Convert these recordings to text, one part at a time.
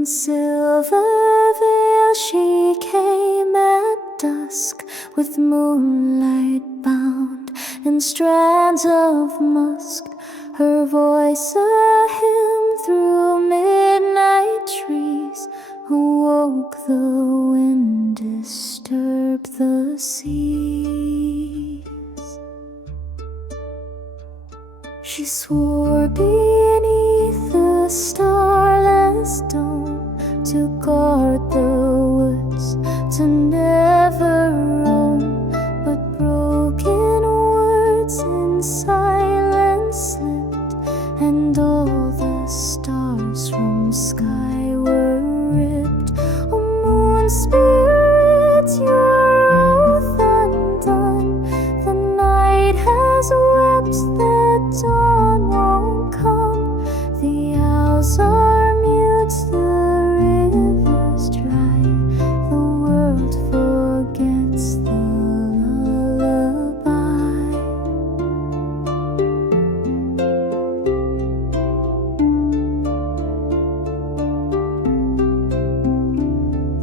In silver veil she came at dusk, with moonlight bound in strands of musk. Her voice a hymn through midnight trees awoke the wind, disturbed the seas. She swore beneath the starless dome to guard the woods, to never roam. But broken words in silence slipped, and all the stars from sky were ripped. O moon spirit, your oath undone. The night has wept, the dawn won't come. The owls are mute, the river's dry. The world forgets the lullaby.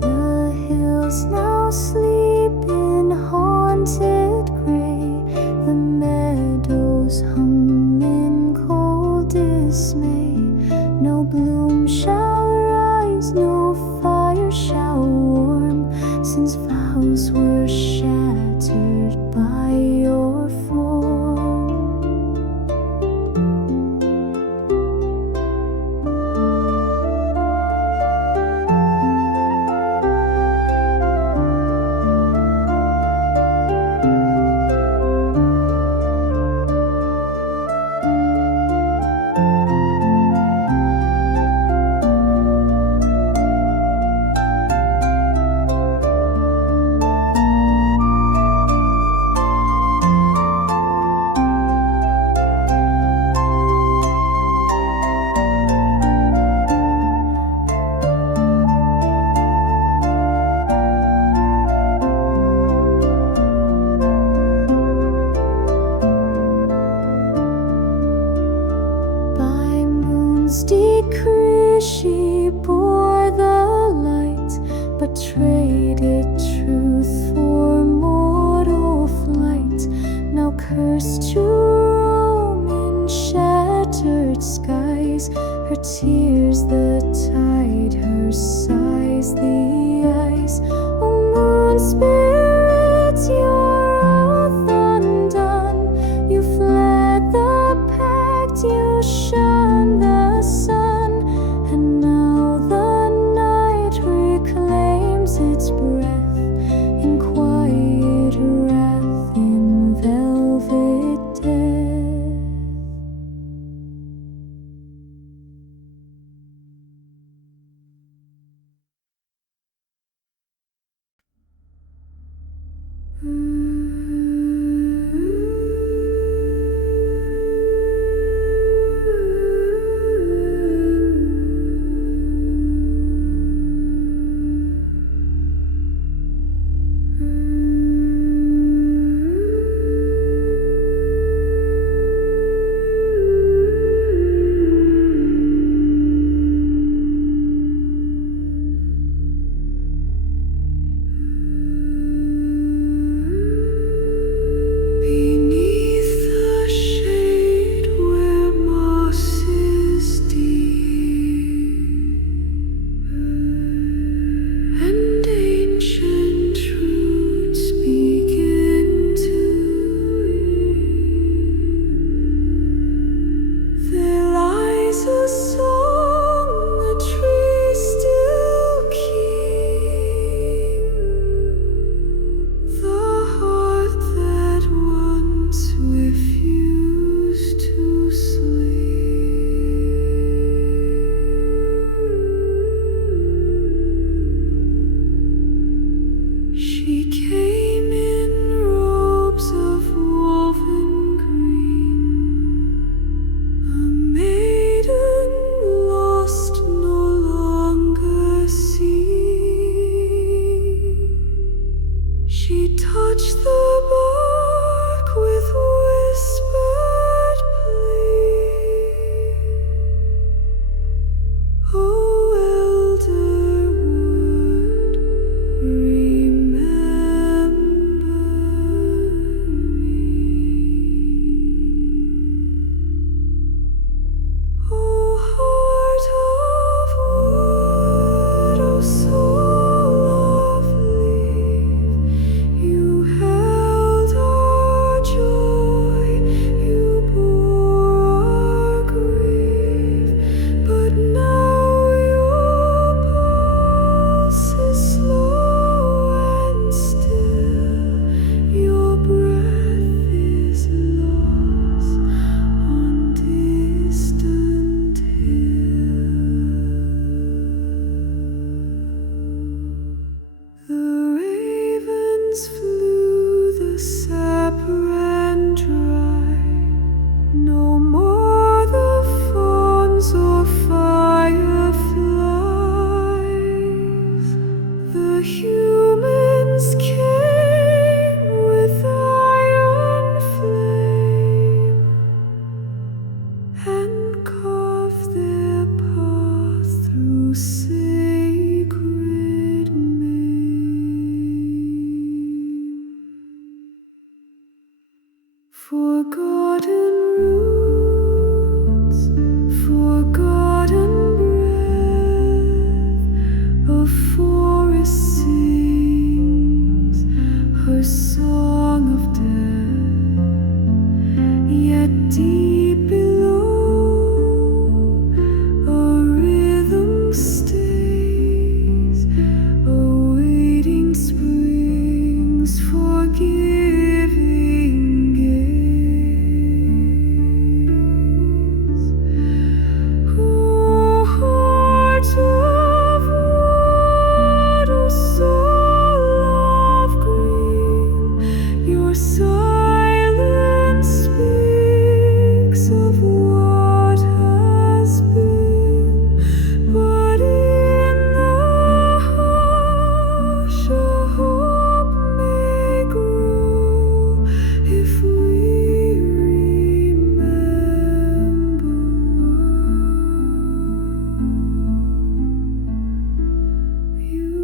The hills now sleep in haunted gray. The meadows hum in cold dismay. No bloom shall rise, no fire shall warm, since vows were shattered by your form. By moon's decree she bore the light, but traded truth for mortal flight. Now cursed to roam in shattered skies, her tears the tide, her sighs the ice. O moon spirit, your oath undone. You fled the pact, you shunned the sun, and now the night reclaims its breath in quiet wrath, in velvet death. Forgotten roots, forgotten breath, a forest sings her song of death, yet deep below a rhythm stays, awaiting spring's forgiving gaze. Oh, hearts of wood, oh, soul of green, your silence speaks of what has been, but in the hush a hope may grow if we remember you.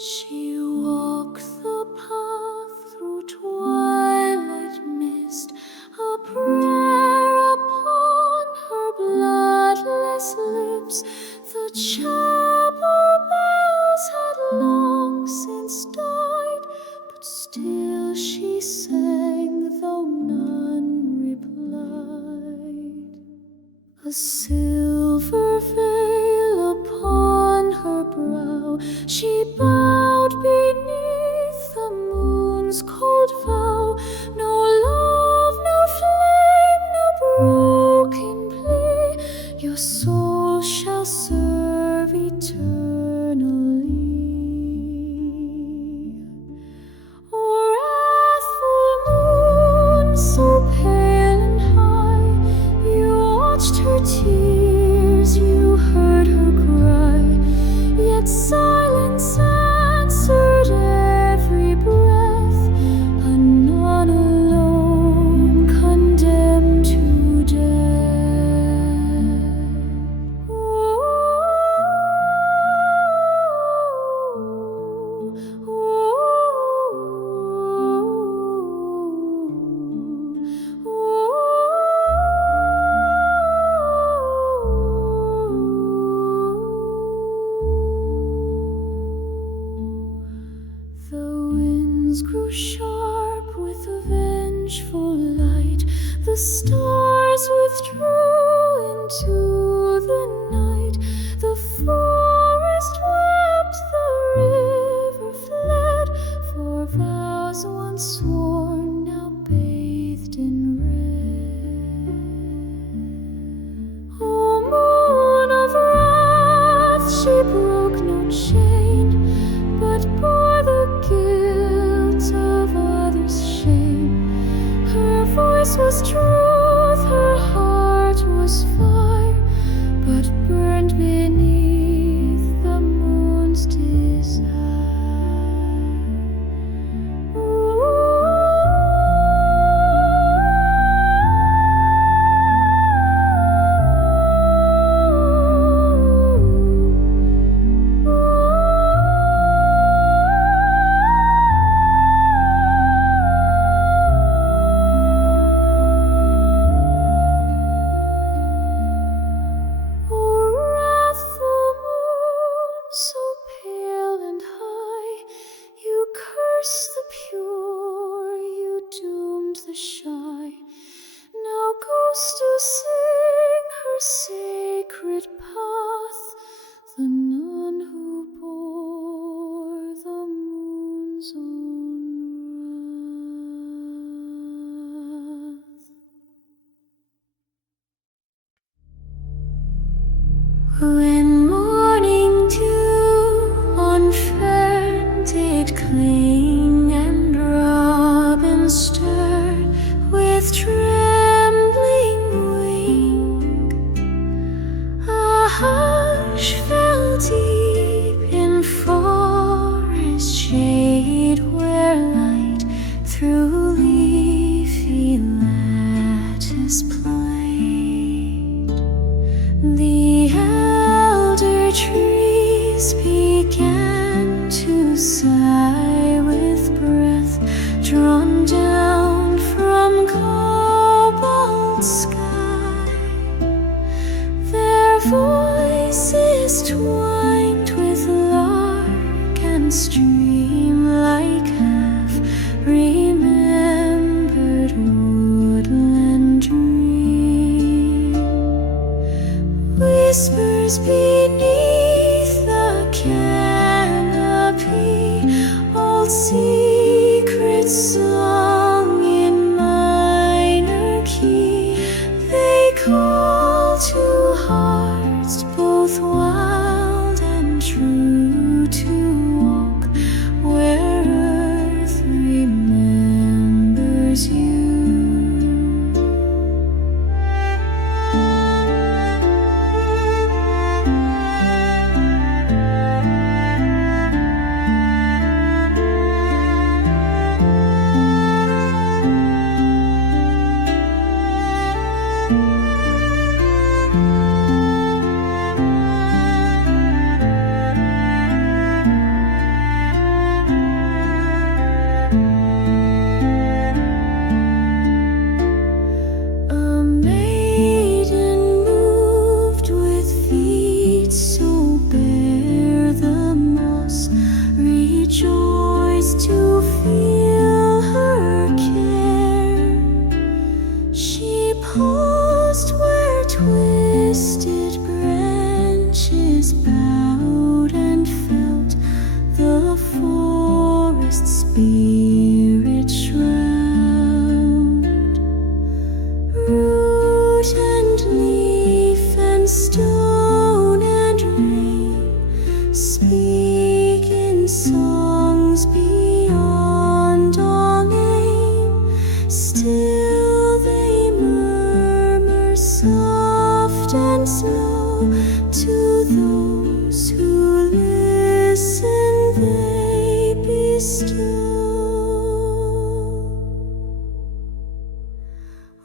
She walked the path through twilight mist, a prayer upon her bloodless lips. The chapel bells had long since died, but still she sang, though none replied. A silver veil upon her brow, she bowed beneath the moon's cold vow. No love, no flame, no broken plea, your soul shall serve eternally. O wrathful moon, so pale and high, you watched her tears, you heard her cry, yet silence answered every breath, a nun alone condemned to death. The winds grew sharp with a vengeful light, the stars withdrew into the night, the forest wept, the river fled, for vows once sworn now bathed in red. O moon of wrath, she broke no chain, but bore the guilt of others' shame. Her voice was truth, her heart was fire, but burned beneath the moon's desire. So pale and high, you cursed the pure, you doomed the shy. Now goes to sing her sacred path, the nun who bore the moon's own wrath. When morning dew on fern did cling, voices twined with lark and stream like half remembered woodland dream. Whispers beneath the canopy, old secrets sung in minor key. They call to hearts both wild and true to walk where earth remembers you. To feel her care, she paused where twisted branches bowed and felt the forest spirit shroud. Root and leaf and stone and rain speak in songs beyond all name. Still they murmur soft and slow to those who listen. They bestow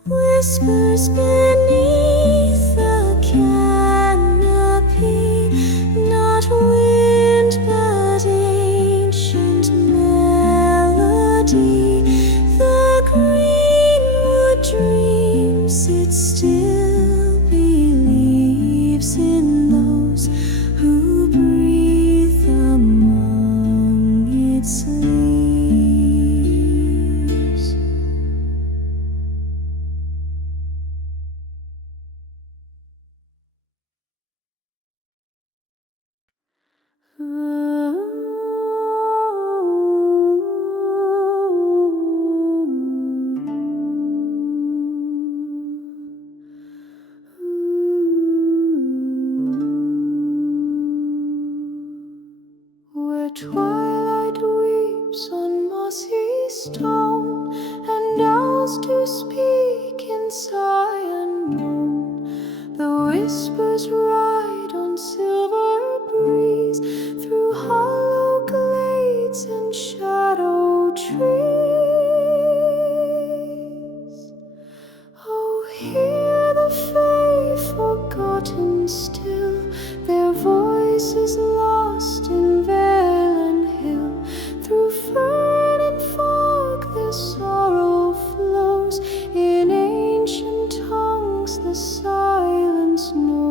whispers beneath the canopy, not wind but ancient melody. The greenwood dreams, it still believes in those who breathe among its leaves. Where twilight weeps on mossy stone, and owls do speak in sigh and moan. The whispers ride on silver breeze through hollow glades and shadow trees. Oh, hear the fae forgotten still, their voices lost in vale and hill. Through fern and fog their sorrow flows, in ancient tongues the silence knows.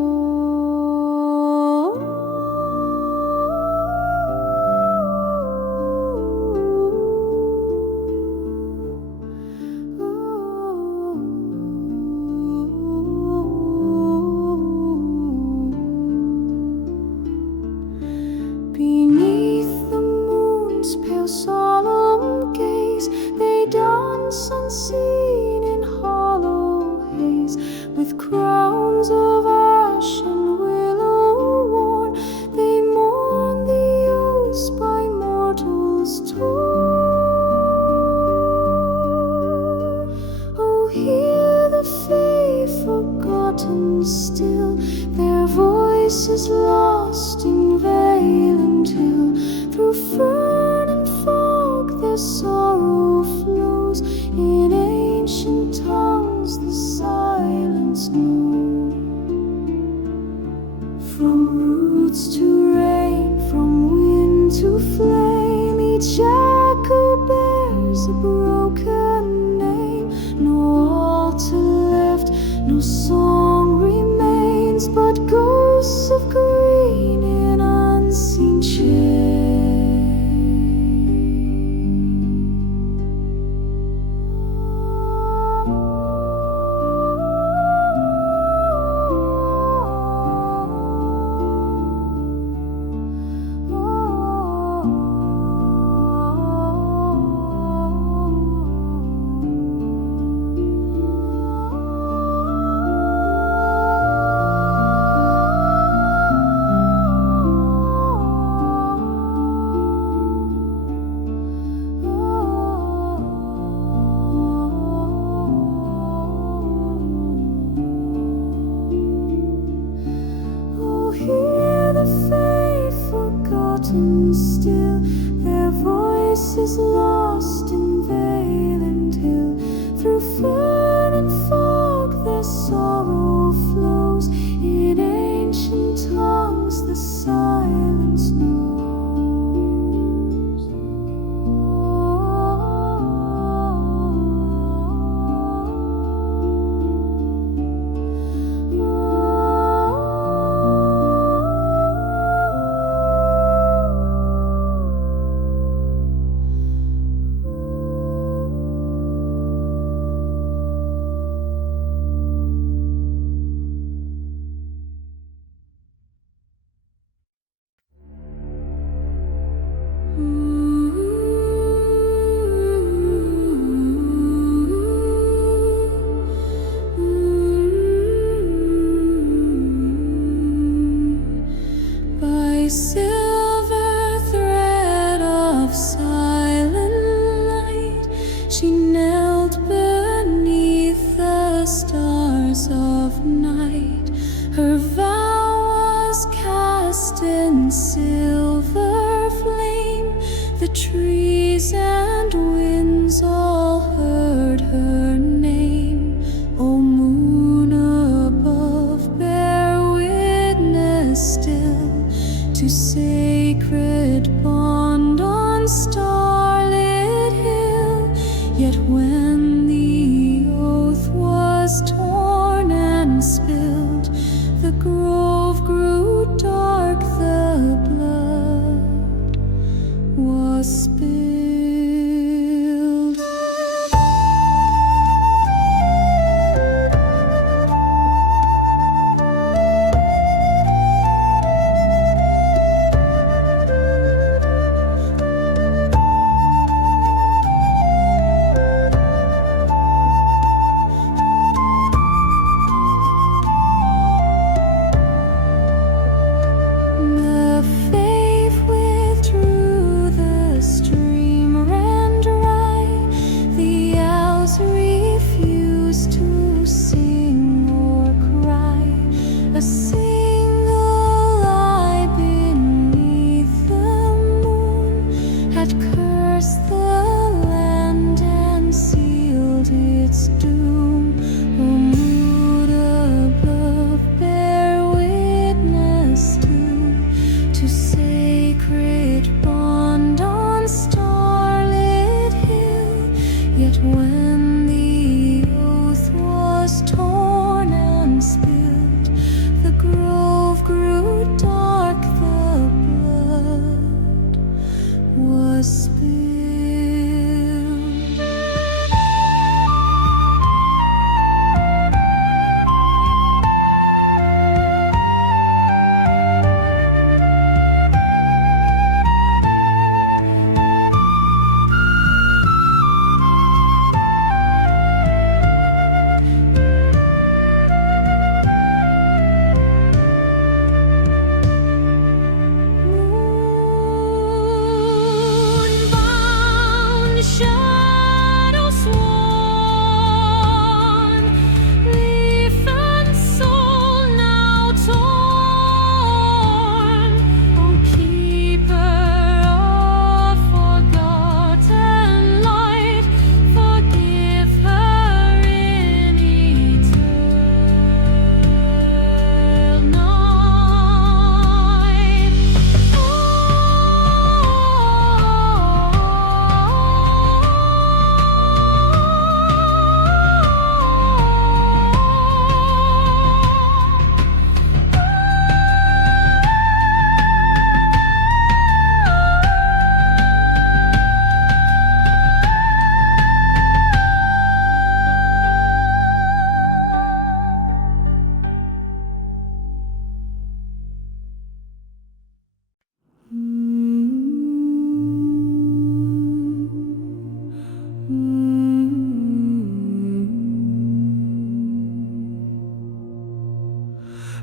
Beneath the moon's pale solemn gaze, they dance unseen in hollow haze. With crowns of ash and willow worn, they mourn the oaths by mortals torn. Oh, hear the fae forgotten still, their voices lost in vale and hill. Through fern and fog their sorrow flows, in ancient tongues the silence knows. From roots to rain, from wind to flame, each echo bears a broken name. No altar left, no song remains, but gold house of green in unseen shade.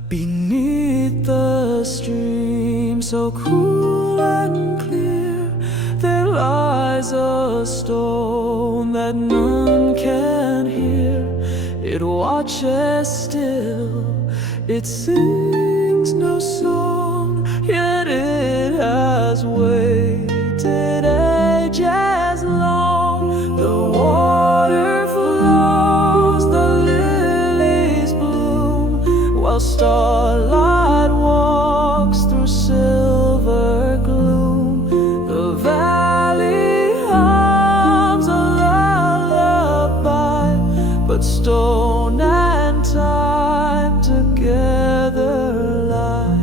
Beneath the stream so cool and clear, there lies a stone that none can hear. It watches still, it sings no song, yet it has waited ages long. The water flows, the lilies bloom, while starlight walks through silver gloom. The valley hums a lullaby, but stone and time together lie.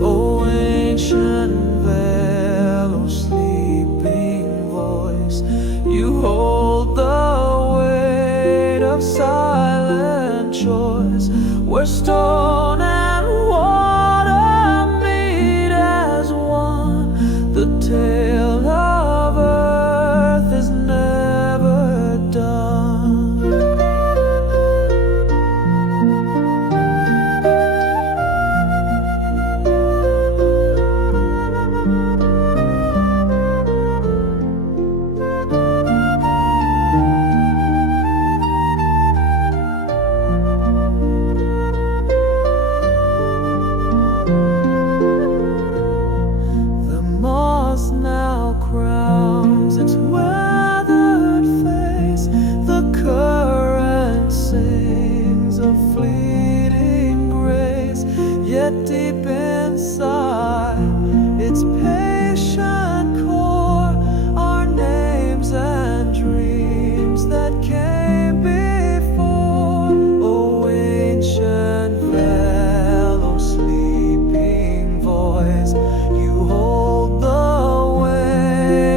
O ancient veil, O sleeping voice, you hold the weight of silent choice, where stone and water meet as one. The tale of earth is never done. Now crowns its weathered face, the current sings a fleeting grace, yet deep inside its patient core are names and dreams that came before. O ancient veil, O sleeping voice, you hold the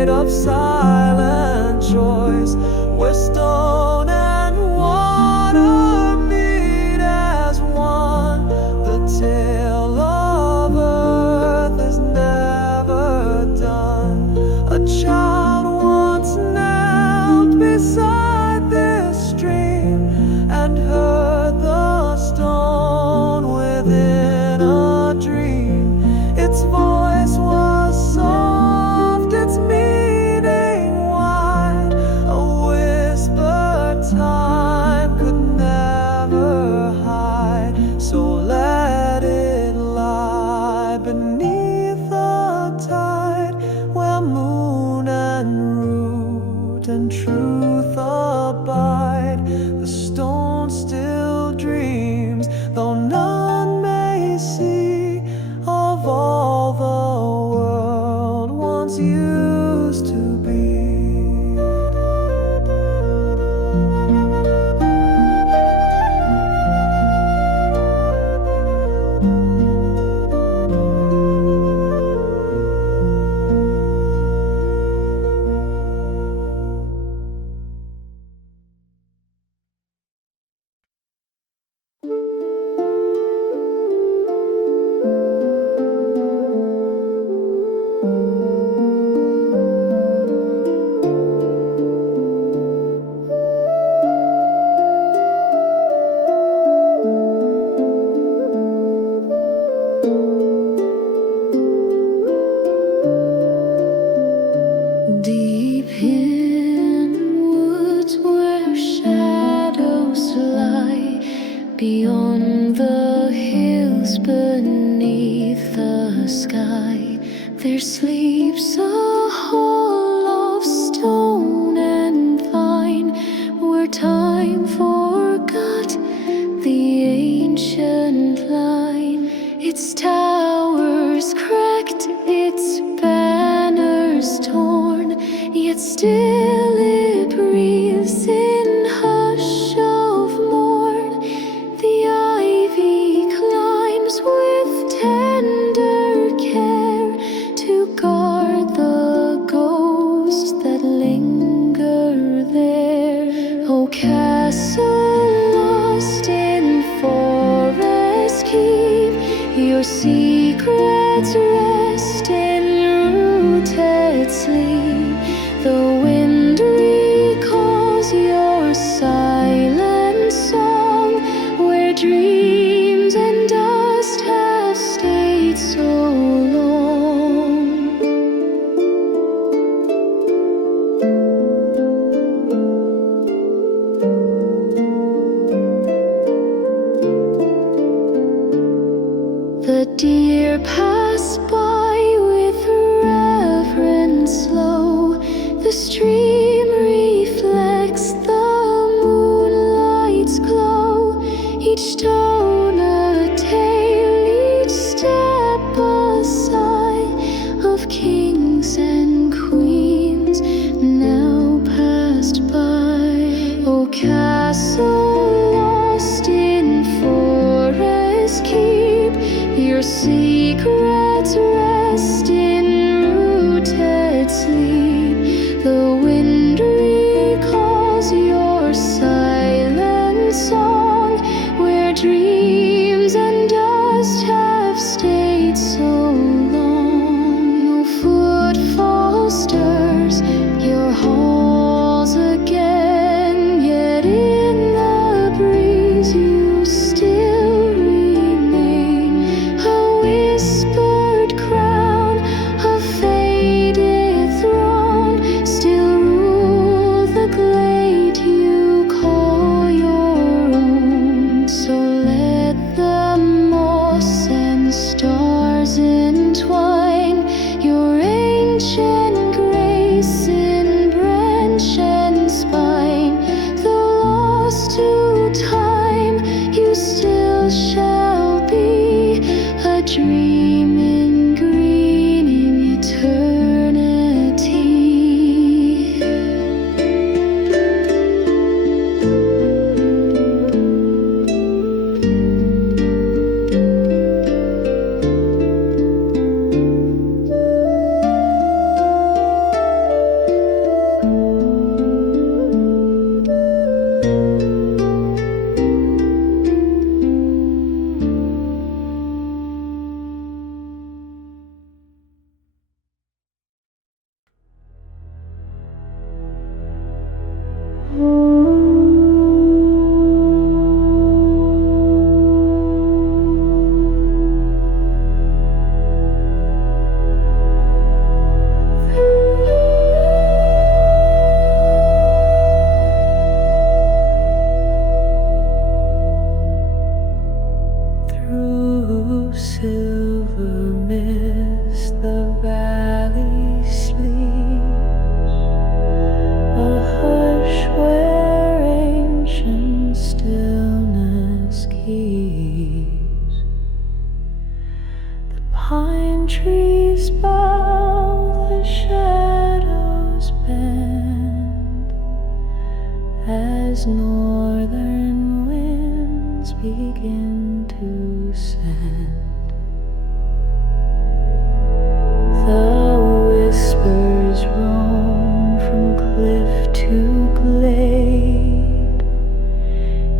of silent choice, where stone and water meet as one. The tale of earth is never done. A child once knelt beside this stream and heard the stone within a dream. Its voice was soft, its meaning wide, a whisper time could never hide. So let it lie beneath the tide, where moon and root and truth abide. The stone still dreams, though none may see, of all the world once used to be. Deep in woods where shadows lie, beyond the hills beneath the sky, there sleeps a hall of stone and vine, where time forgot the ancient line. Its towers cracked, its banners torn, yet still it breathes in hush of morn. The ivy climbs with tender care to guard the ghosts that linger there. O castle lost in forest, keep your secrets rest in rooted sleep. The wind recalls your silent song, where dreams and The deer pass by with reverent slow. The stream reflects the moonlight's glow. Each stone a tale, each step a sigh of kings and queens now passed by. O castle lost in forest keep, your secrets rest in rooted sleep. The wind recalls your silent song, where dreams and dust have stayed so long. No footfall stirs your halls again, yet in the breeze you still remain. A whispered crown, a faded throne, still rule the glade you call your own. So let the moss and stars entwine your ancient grace in branch and spine. Though lost to time, you still shall be a dream in green in eternity. Through silver mist the valley sleeps, a hush where ancient stillness keeps. The pine trees bow, the shadows bend, as northern winds begin to send. The whispers roam from cliff to glade.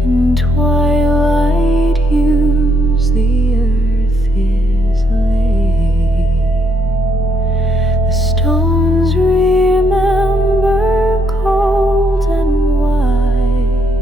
In twilight hues the earth is laid. The stones remember cold and wide,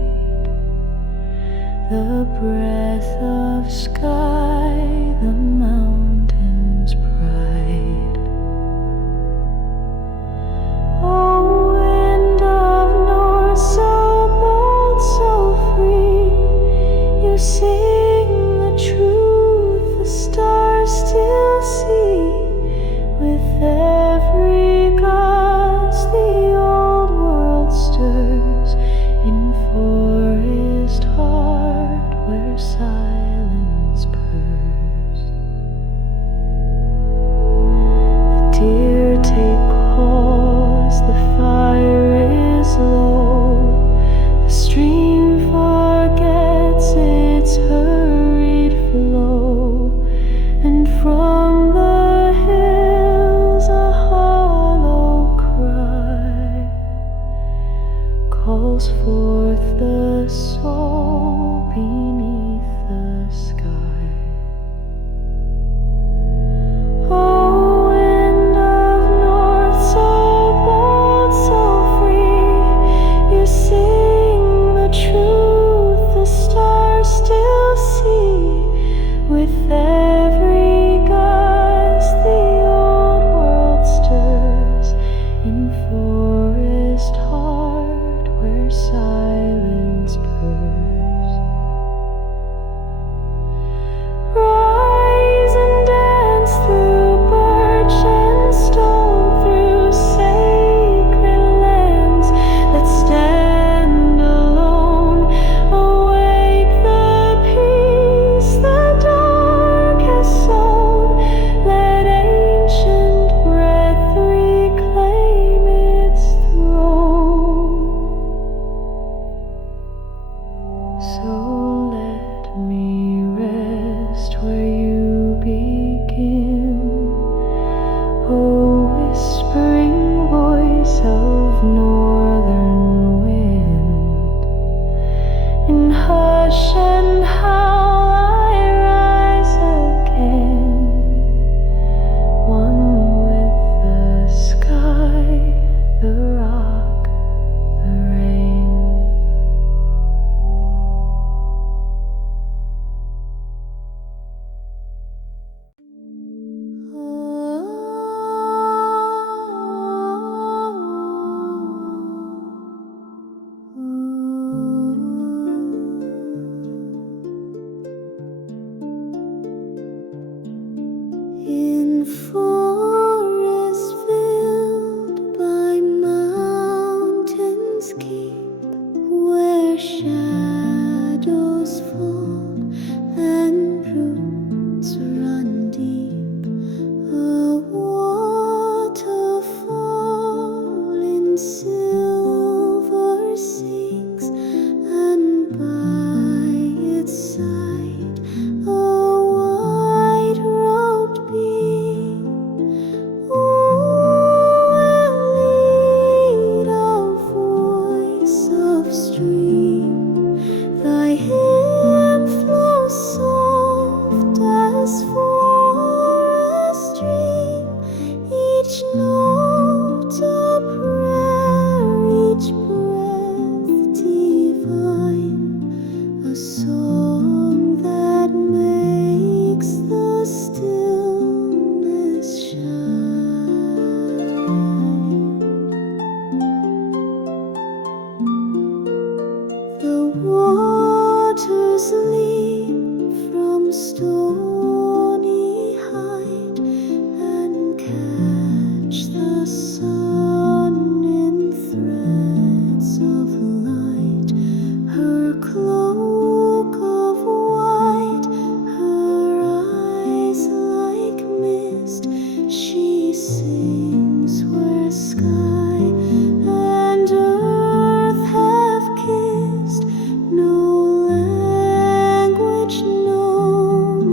forests filled by mountains keep, where shadows fall and roots run deep, a waterfall in silver sinks, and by its side a white-robed being. Lead, our voice of stream, thy hymn flows soft as forest stream, each note a prayer, each breath divine, a song that makes the stillness shine. The waters leap from stony height and catch the sun in threads of light. Her cloak of white, her eyes like mist, she sings where sky and earth have kissed. No language known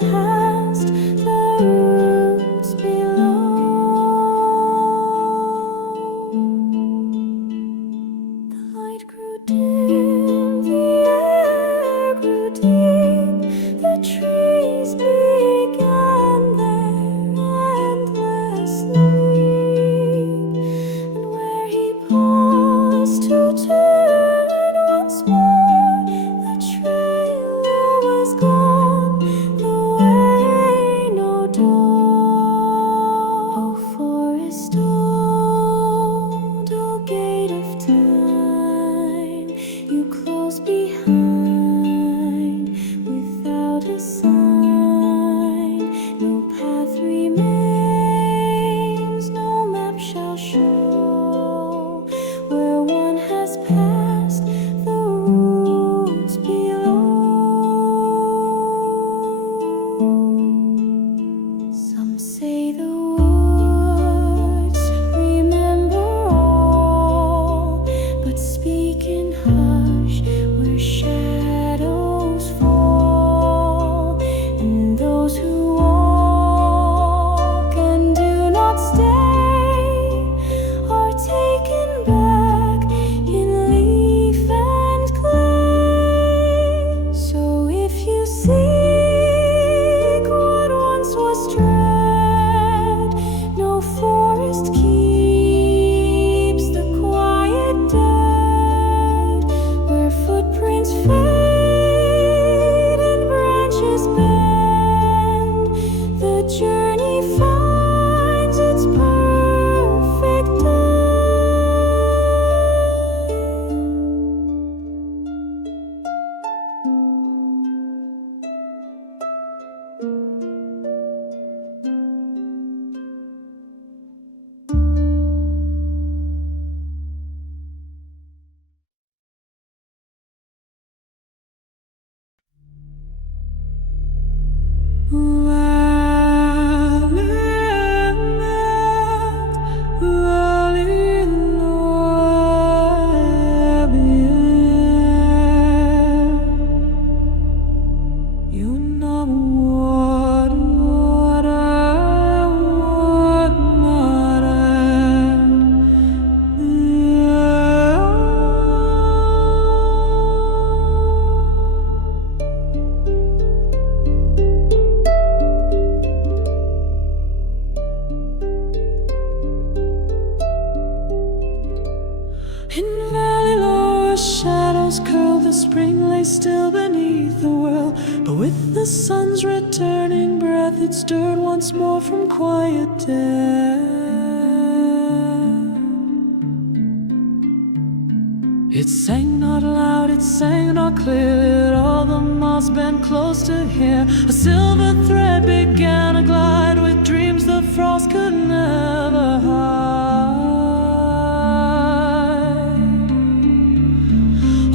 passed, the roots below. The light grew dim, the air grew deep, the trees began their endless leap, and where he paused to turn once more, the trail was gone, the way no dawn. Oh, forest old, oh gate of time, you close behind without a sign. No path remains, no map shall show where one has passed, the roots below. Some say the woods remember all, but speak in hush where shadows fall, and those who walk and do not stay are taken back in leaf and clay. So if you seek what once was tread, no forest keeps the quiet dead, where footprints fade and branches bend, the journey finds its perfect end. You know what I In valley low, shadows curl, the spring lay still beneath the well. But with the sun's returning breath, it stirred once more from quiet death. It sang not loud, it sang not clear, yet all the moss bent close to hear. A silver thread began to glide with dreams the frost could never hide.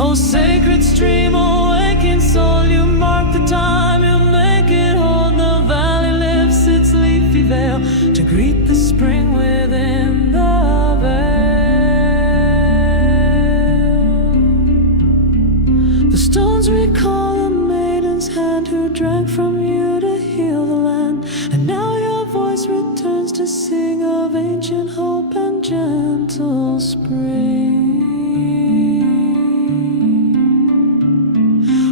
Oh, sacred stream, awakened soul, you mark the time, you make it whole. The valley lifts its leafy veil to greet the spring within the veil. The stones recall the maiden's hand who drank from you to heal the land. And now your voice returns to sing of ancient hope and gentle spring.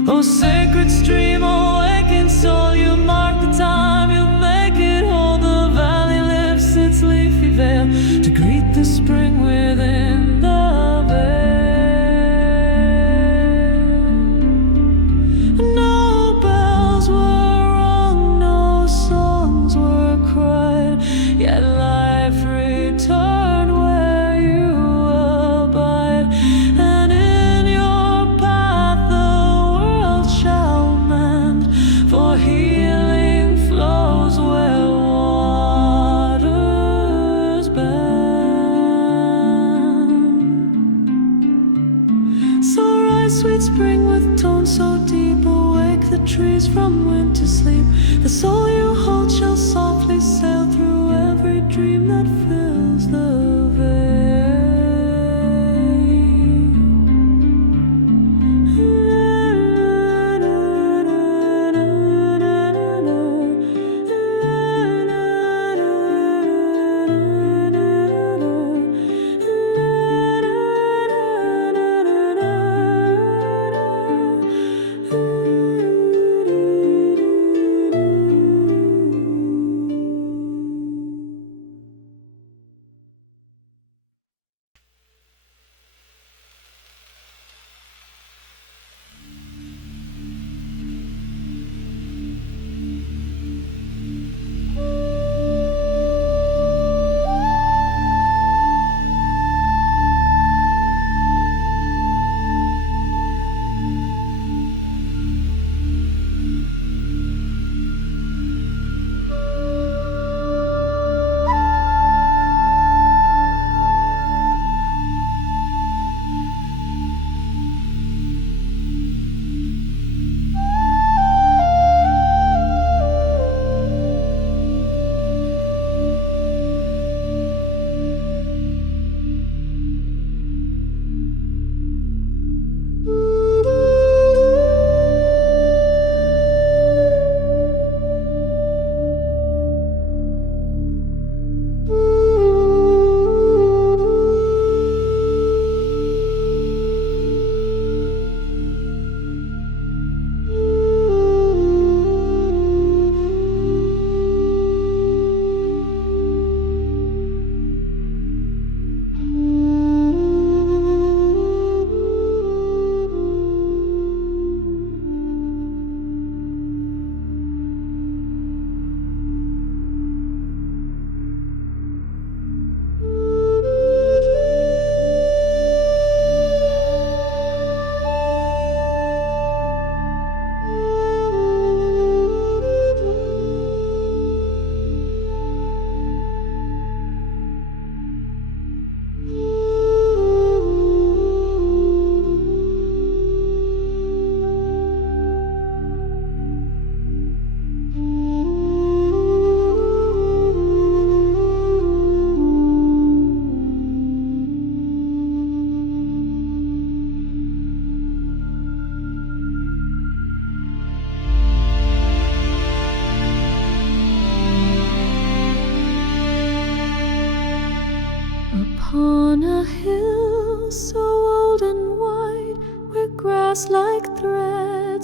Oh, sacred stream, awakened soul, you mark the time, you make it whole. The valley lifts its leafy veil to greet the spring within the veil. No bells were rung, no songs were cried, yet life returned where you abide. And in your path the world shall mend, for healing flows where waters bend. So rise, sweet spring, with tones so deep, awake the trees from winter sleep. The soul you hold shall softly sail through every dream that fills the veil.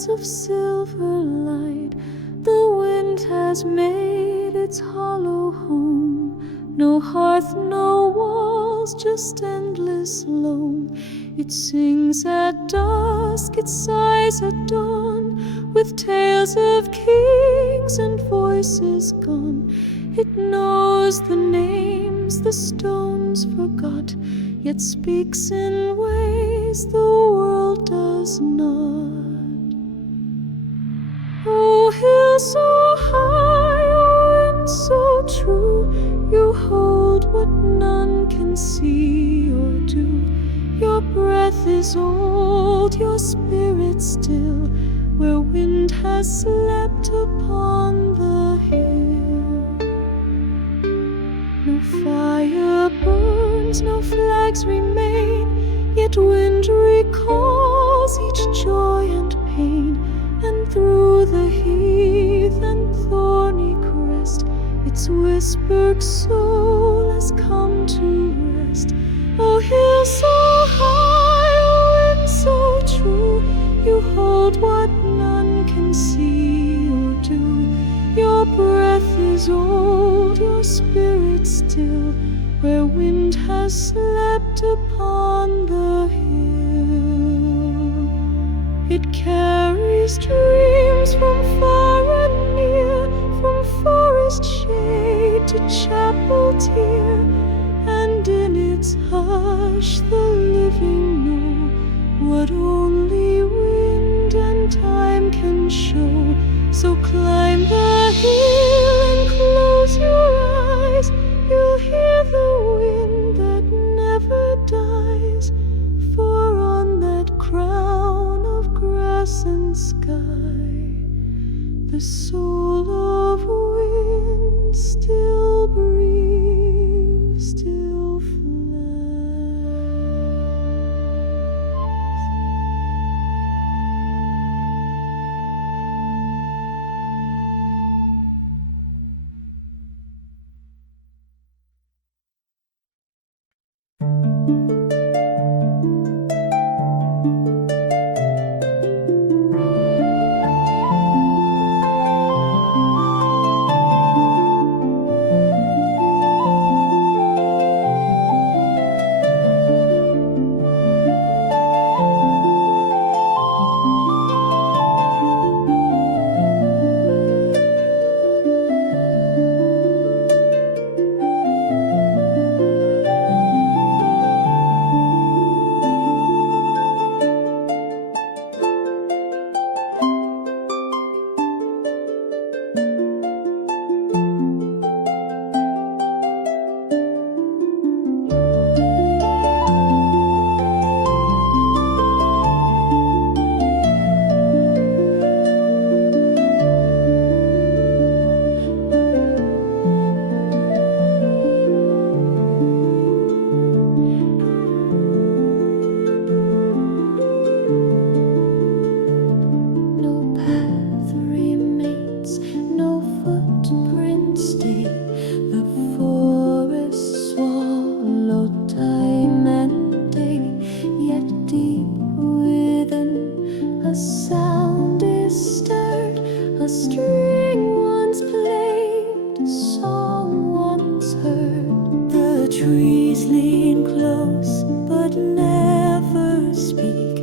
threads of silver light. The wind has made its hollow home. No hearth, no walls, just endless loam. It sings at dusk, it sighs at dawn, with tales of kings and voices gone. It knows the names the stones forgot, yet speaks in ways the world does not. Oh, hill so high, oh, wind so true, you hold what none can see or do. Your breath is old, your spirit still, where wind has slept upon the hill. No fire burns, no flags remain, yet wind recalls each joy and pain. And through the heath and thorny crest, its whispered soul has come to rest. Oh, hill so high, oh, wind so true, you hold what none can see or do. Your breath is old, your spirit still, where wind has slept upon the hill. It carries dreams from far and near, from forest shade to chapel tier, and in its hush the living know what only wind and time can show. So climb the hill and close your eyes, you'll hear the wind that never dies. For on that crown of grass and sky, the soul of wind still breathes, still flies. Trees lean close but never speak.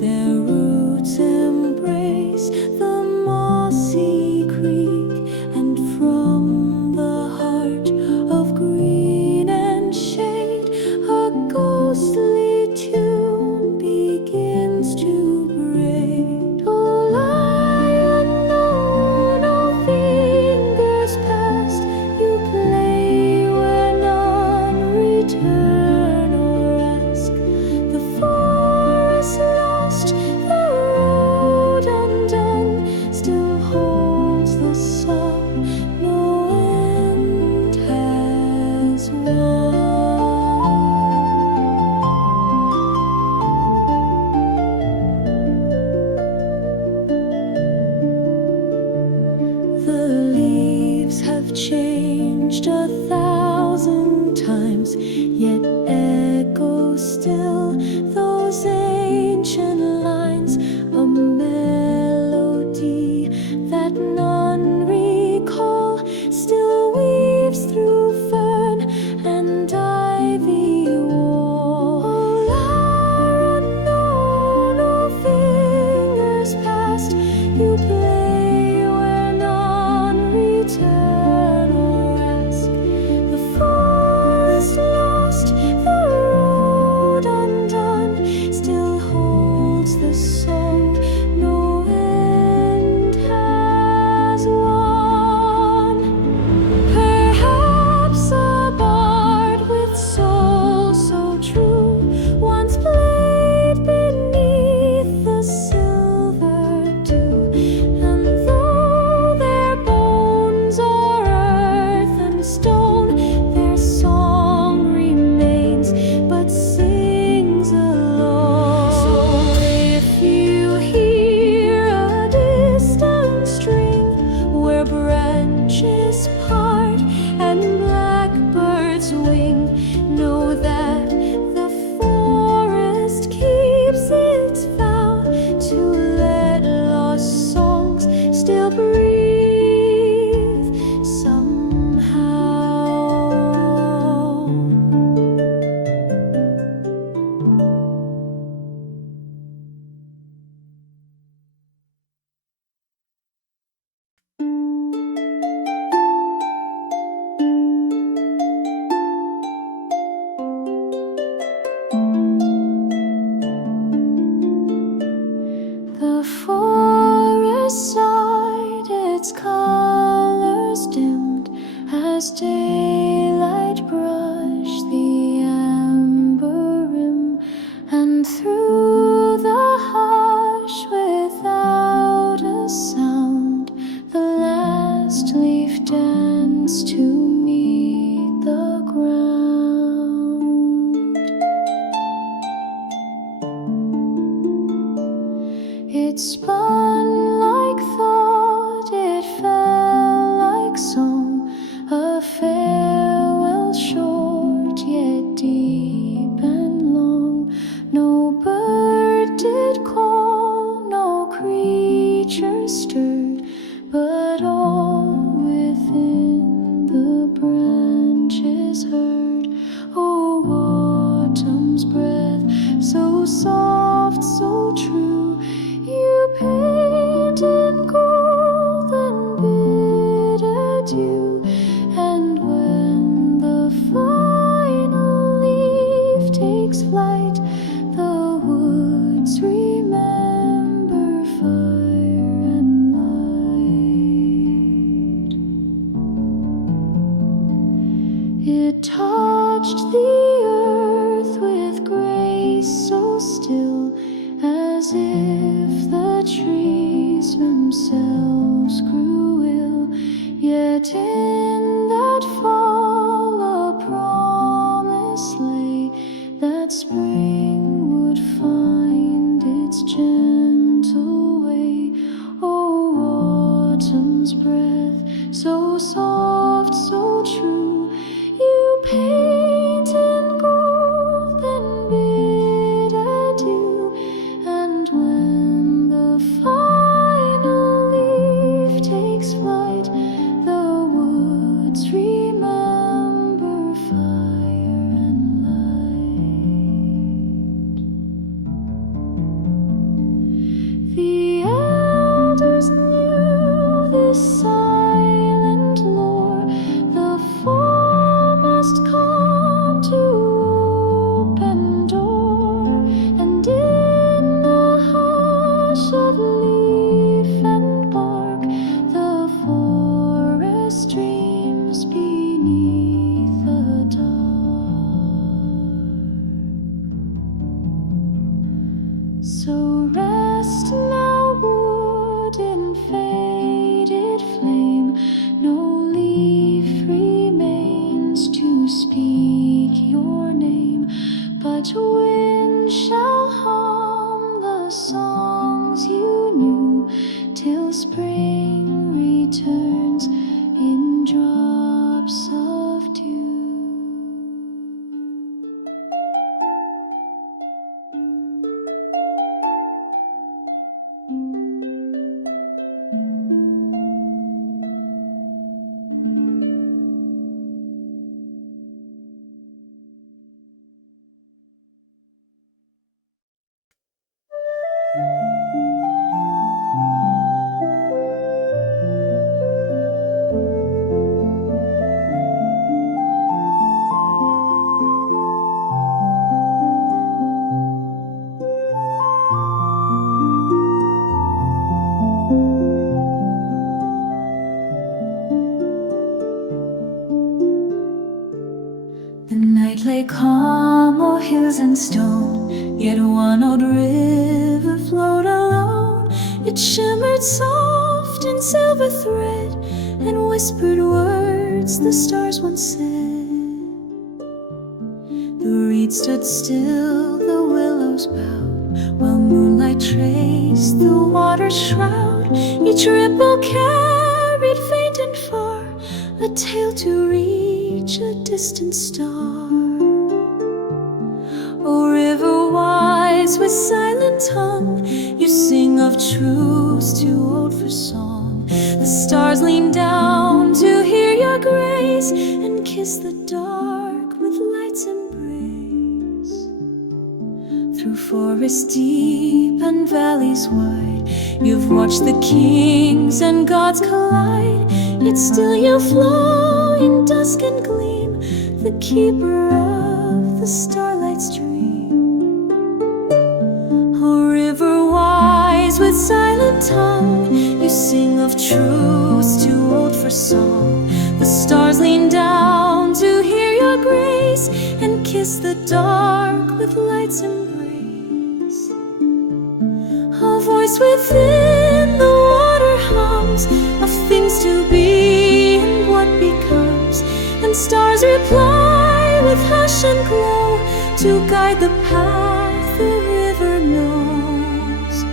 Their roots embrace the mossy creek, and from the heart of green and shade a ghostly tune begins to braid. Oh, lion, no, no fingers past, you play where none return or ask. The forest lost, the road undone, still holds the song no end has won. The leaves have changed 1,000 times, yet echo still those ancient lines, a melody branches part and blackbirds wing. Know that the forest keeps its vow to let lost songs still breathe somehow. The forest sighed, its colors dimmed as daylight brushed the amber rim, and through the hush, without a sound, the last leaf danced to meet the ground. It spun like thought, it fell like song, a farewell short yet deep and long. No bird did call, no creature stirred, but all within the branches heard. Oh, autumn's breath, so soft, so true, you paint in gold and bid adieu. And when the final leaf takes flight, the woods remember fire and light. It touched the earth with grace so still, as if the trees themselves grew ill. Yet in that fall a promise lay, that spring would find its gentle way. Oh, autumn's breath, so soft, so true, you paint in gold and bid adieu. And when the final leaf takes flight, the woods remember fire and light. The elders knew this silent lore, the fall must come to open door, and in the hush of leaf and bark, the forest dreams beneath the dark. So rest now, wood, in faded flame. No leaf remains to speak your name, but wind shall hum the songs you knew, till spring returns in drops of dew. The night lay calm o'er hills and stone, yet one old river flowed alone. It shimmered soft in silver thread, and whispered words the stars once said. The reed stood still, the willows bowed, while moonlight traced the water's shroud. Each ripple carried faint and far a tale to reach a distant star. O river wise with silent tongue, you sing of truths too old for song. The stars lean down to hear your grace and kiss the dark with light's embrace. Through forests deep and valleys wide, you've watched the kings and gods collide. Yet still you flow in dusk and gleam, the keeper of the starlight's dream. O river wise with silent tongue, you sing of truths too old for song. The stars lean down to hear your grace and kiss the dark with light's embrace. A voice within the water hums of things to be and what becomes, and stars reply with hush and glow to guide the path the river knows.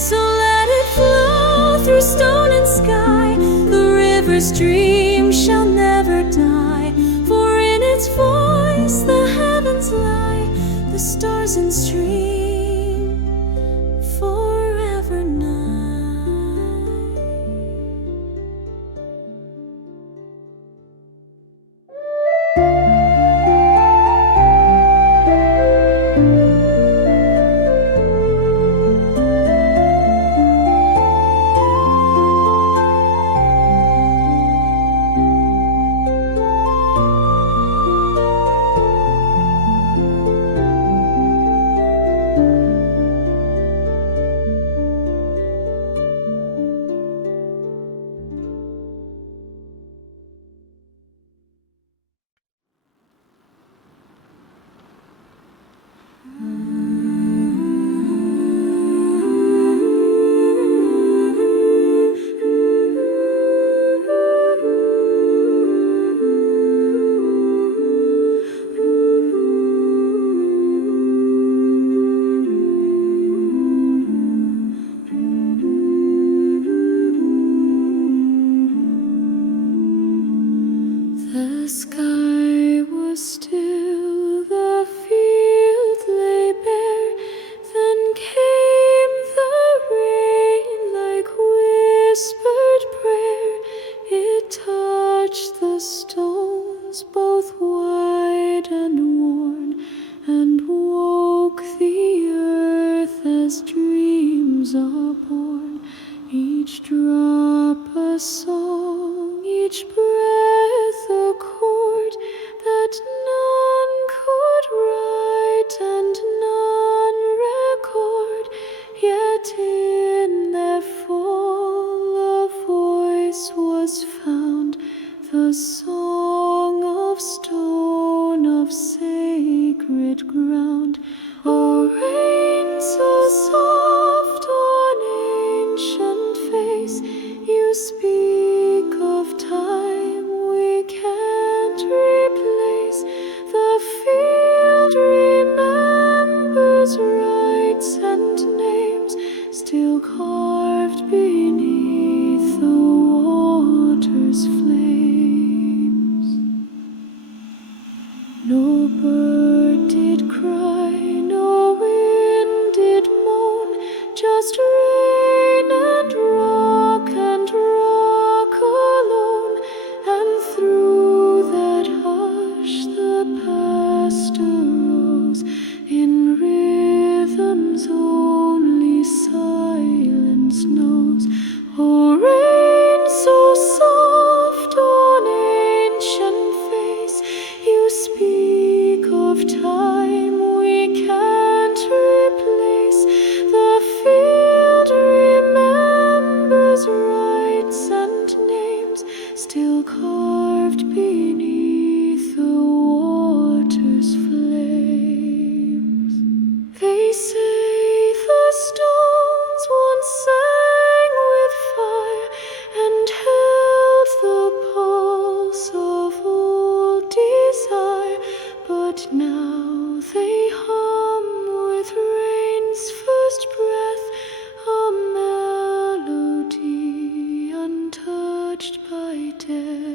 So let it flow through stone and sky, the river's dream shall never die. For in its voice the heavens lie, the stars in stream forever night. The sky was still, the field lay bare. Then came the rain like whispered prayer. It touched the stones, both white and worn, and woke the earth as dreams are born. Each drop a song, each breath a chord that none could write and none record. Yet in their fall a voice was found, the song of stone, of sacred ground. O rain so soft on ancient face, you speak of time we can't replace. The field remembers rights and names still carved beneath the water's flames. No bird did cry, no wind did moan, just rain and rock alone. And through that hush the past arose in rhythms only silence knows. O rain so soft on ancient face, you speak of time we can't replace. The field remembers rights and names still carved beneath the water's flames. They say the stones once sang with fire and held the pulse of old desire, but now they hum with rain's first breath, a melody untouched by death.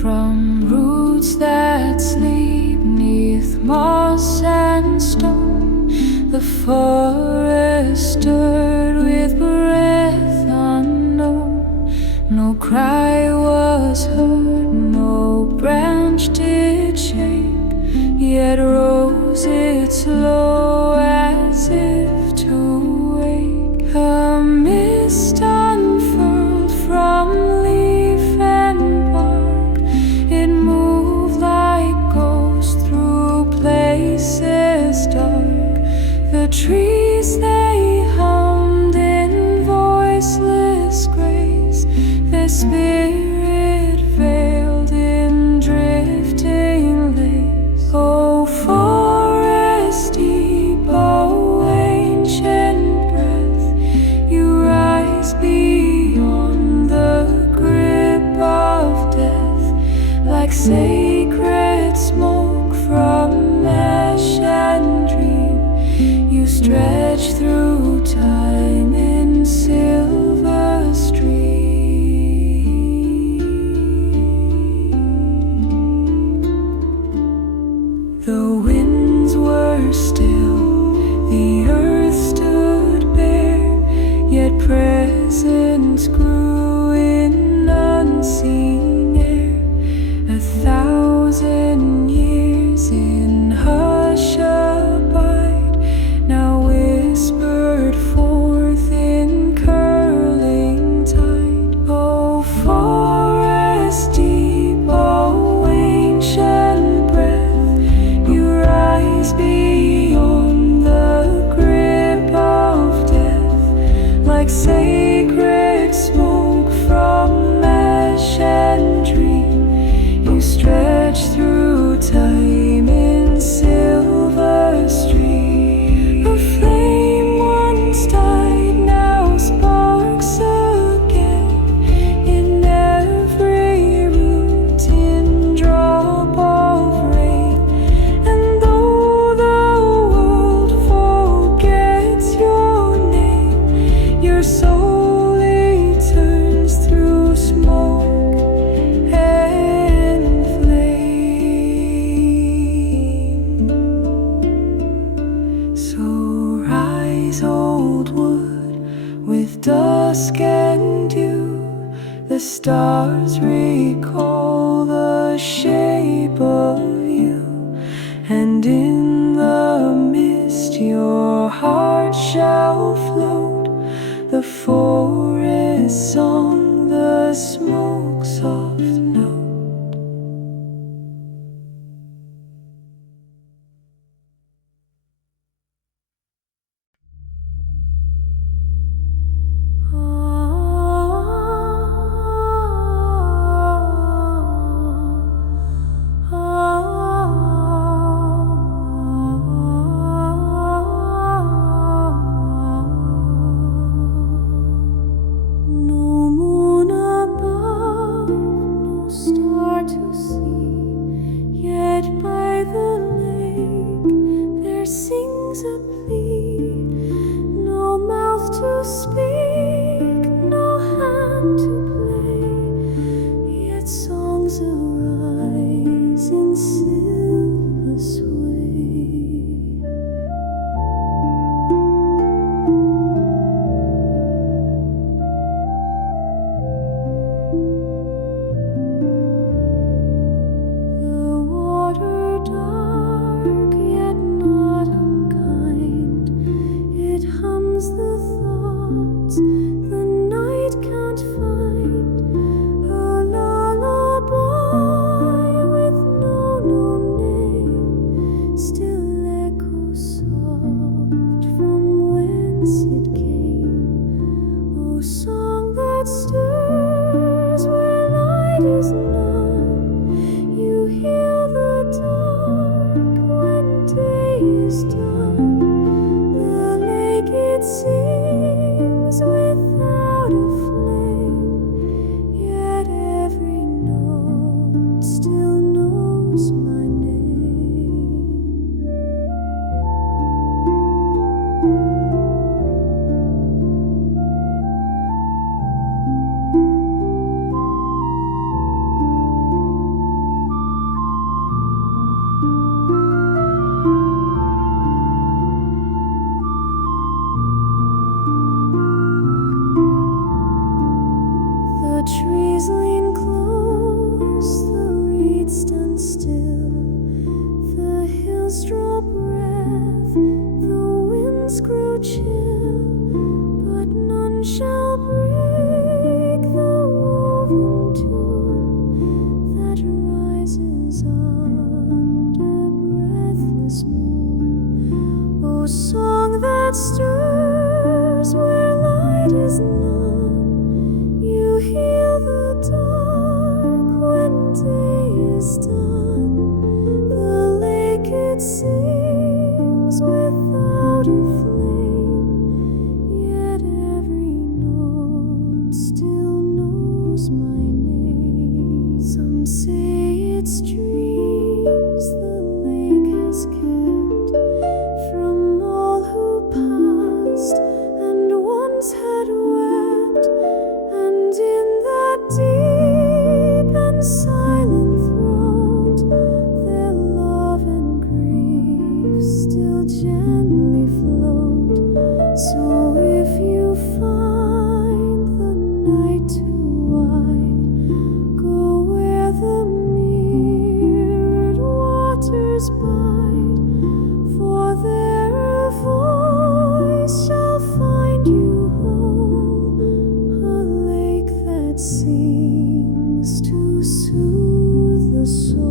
From roots that sleep neath moss and stone, the forest stirred with breath unknown. No cry was heard, no branch did shake, yet rose its low as if to wake. A mist unfurled from leaf and bark, it moved like ghosts through places dark. The trees they hummed in voiceless grace, their spirit veiled in drifting lace. Oh, forest deep, oh, ancient breath, you rise beyond the grip of death, like sacred smoke from ash and dream. You stretch through time in silver stream. The winds were still, the earth stood bare, yet presence grew in unseen air. 1,000 years in hush abide, now whispered forth in curling tide. Oh, forest deep, oh, ancient breath, you rise beyond the grip of death, like sacred smoke from ash and dream. You stretch through time in silver stream. A flame once died, now sparks again, in every routine drop of rain. And though the world forgets your name, your soul returns through smoke and flame. So rise, old wood, with dusk and dew, the stars recall the shape of you, and in the mist your heart shall float, the forest song, the smoke soft note. No moon above, no star to see, yet by the lake there sings a plea. No mouth to speak, no hand to play, yet songs arise in silver sway. The water dark, yet not unkind, it hums the thoughts the night can't find. The trees lean close, the reeds stand still, the hills draw breath, the winds grow chill, but none shall break the woven tune that rises under breathless moon. O song that stirs where light is none, you heal the dark when day is done. The lake it sings without a flame, yet every note still knows my name. Some say it's dreams the lake has kept from all who passed and once had wept, and in that deep and silent throat their love and grief still gently float. So if you find the night too wide, go where the mirrored waters bide, for there a voice shall find you whole, a lake that sings to soothe the soul.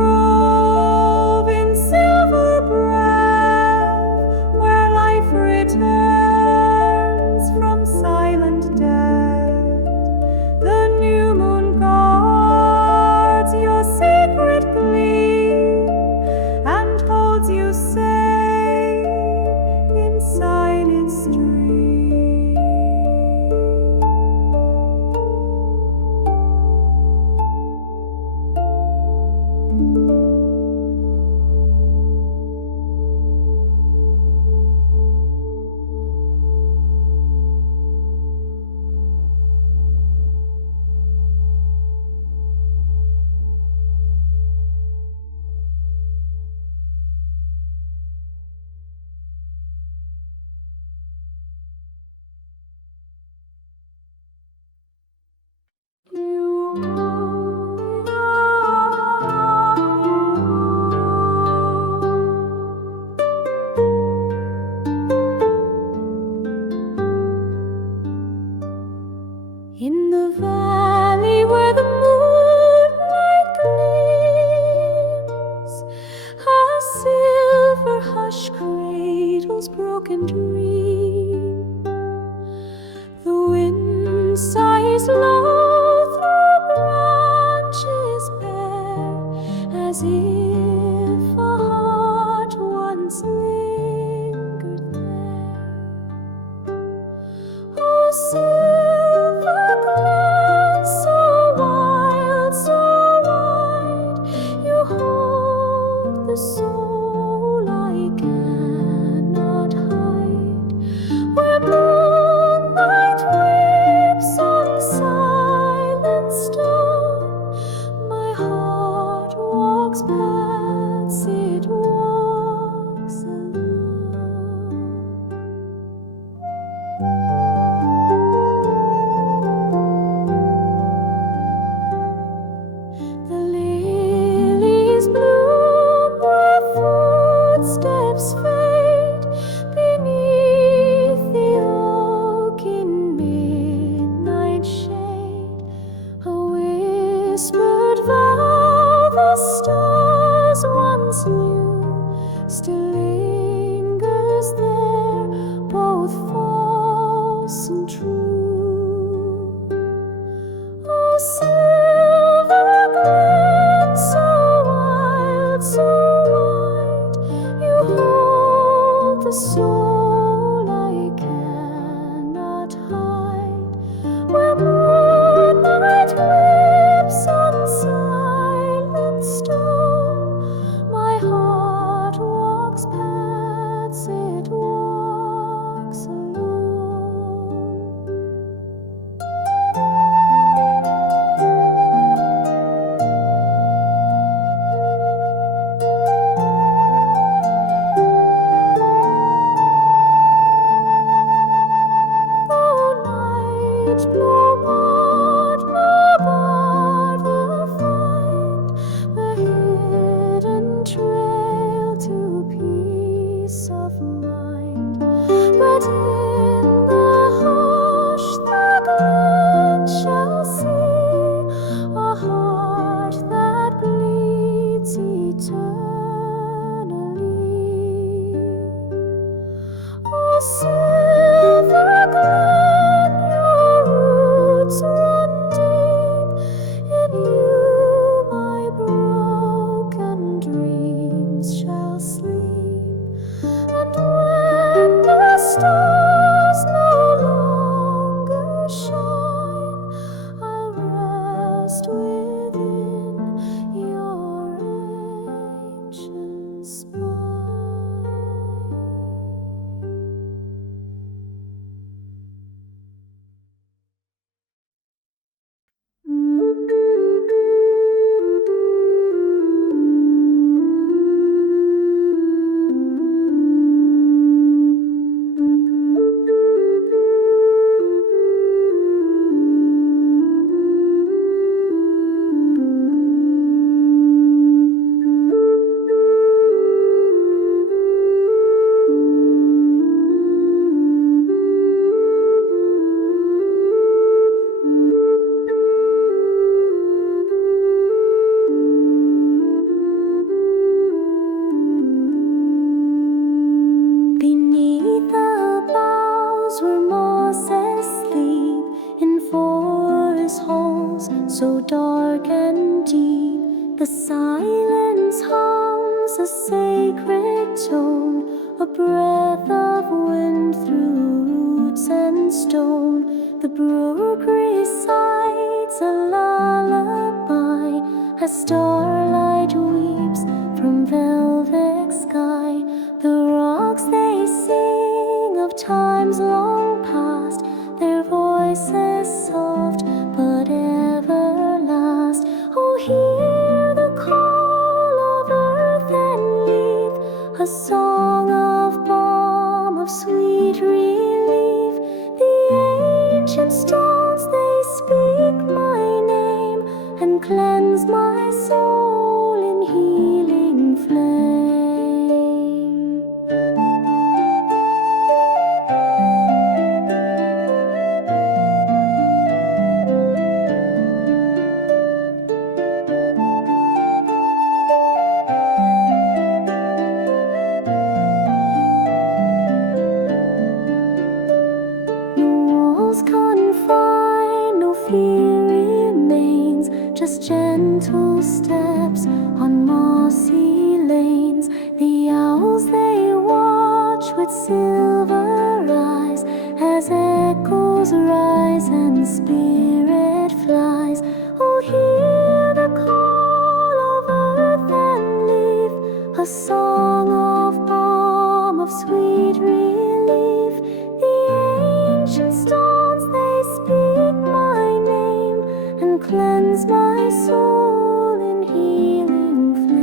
grove in silver breath, where life returns from silent death. The new moon guards your secret gleam and holds you safe inside its stream. In the valley where the moonlight gleams, a silver hush cradles broken dream. The wind sighs low through branches bare, as if a heart once lingered there. Oh, silver glance, so wild, so wide, you hold the soul I cannot hide. Where moonlight weeps on silent stone, my heart walks paths it walks alone. The lilies bloom where footsteps fade beneath the oak in midnight shade. A whispered vow the stars once knew still lingers there, both false and true. Oh, silver glance, so wild, so wide, you hold the soul I cannot hide. Where moonlight weeps on silent stone, my heart walks paths it walks alone. Though night blow wide, no bar the find, the hidden trail to peace of mind. But in the hush the glance shall see a heart that bleeds eternally. Oh, silver glen, your roots run deep. In you my broken dreams shall sleep. And when the stars no longer shine, I'll rest within your ancient spine. a sacred tone, a breath of wind through roots and stone. The brook recites a lullaby as starlight weeps from velvet sky. The rocks they sing of times long past, their voices soft but everlast. Oh, hear the call of earth and leaf, a song of balm, of sweet relief. The ancient stones they speak my name and cleanse my soul in healing flame. No walls confine, no fear remains, just gentle steps on mossy lanes. The owls they watch with silver eyes as echoes rise and spirit flies. Oh, hear the call of earth and leaf, a song of balm, of sweet relief. The ancient stones they speak my name and cleanse my soul in healing flame.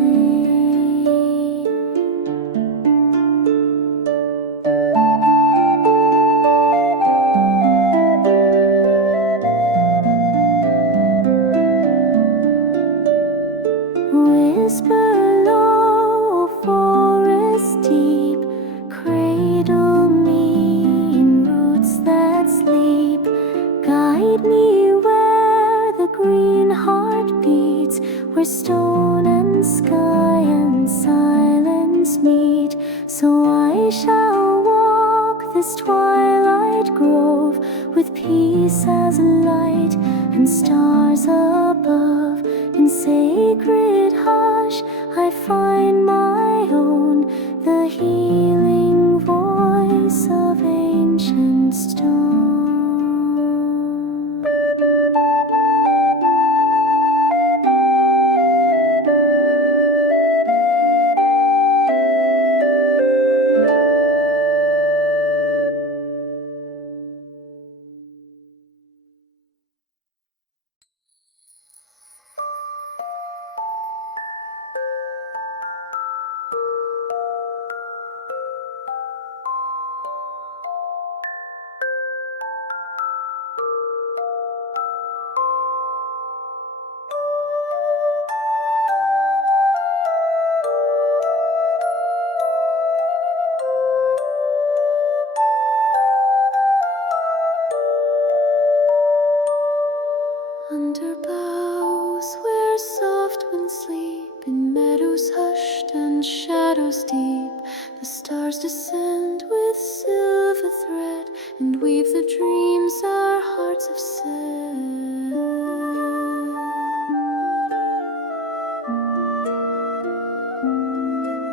Whisper low, forest deep, cradle me in roots that sleep. Guide me where the green heart beats, where stone and sky and silence meet. So I shall walk this twilight grove with peace as light and stars above. In sacred hush I find my own, the healing voice of ancient stone. Under boughs where soft winds sleep, in meadows hushed and shadows deep, the stars descend with silver thread and weave the dreams our hearts have said.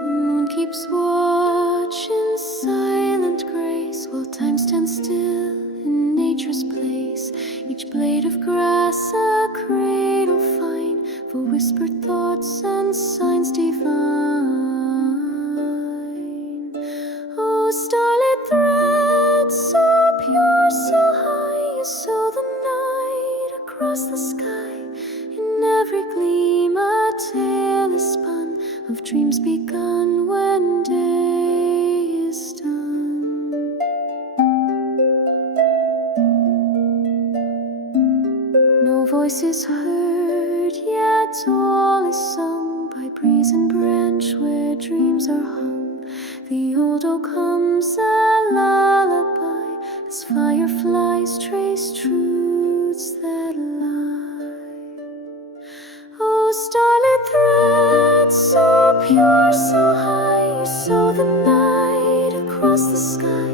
The moon keeps watch in silent grace while time stands still in nature's place. Each blade of grass a cradle fine for whispered thoughts and signs divine. Oh, starlit thread, so pure, so high, you sew the night across the sky. In every gleam a tale is spun of dreams begun when day is done. No voice is heard, yet all is sung by breeze and branch where dreams are hung. The old oak hums a lullaby as fireflies trace truths that lie. Oh, starlit thread, so pure, so high, you sew the night across the sky.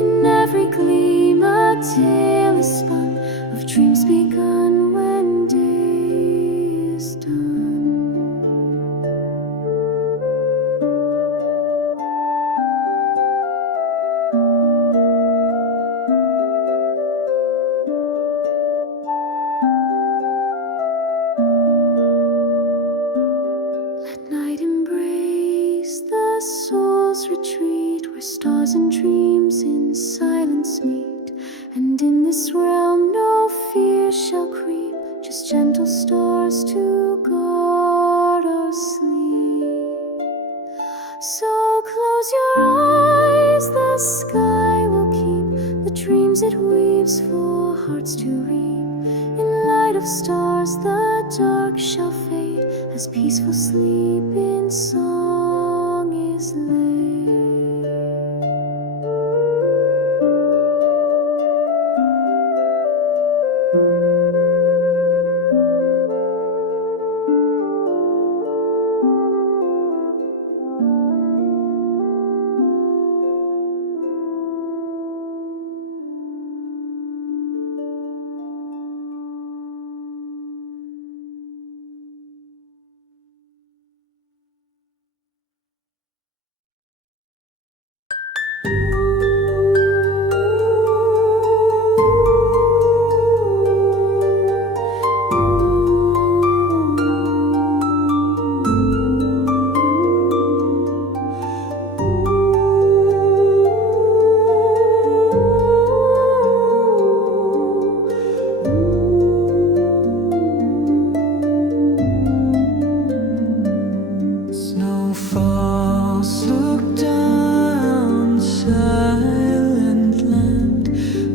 In every gleam a tale is spun of dreams begun when day is done. So close your eyes, the sky will keep the dreams it weaves for hearts to reap. In light of stars, the dark shall fade as peaceful sleep in song is laid. Snow falls, look down, silent land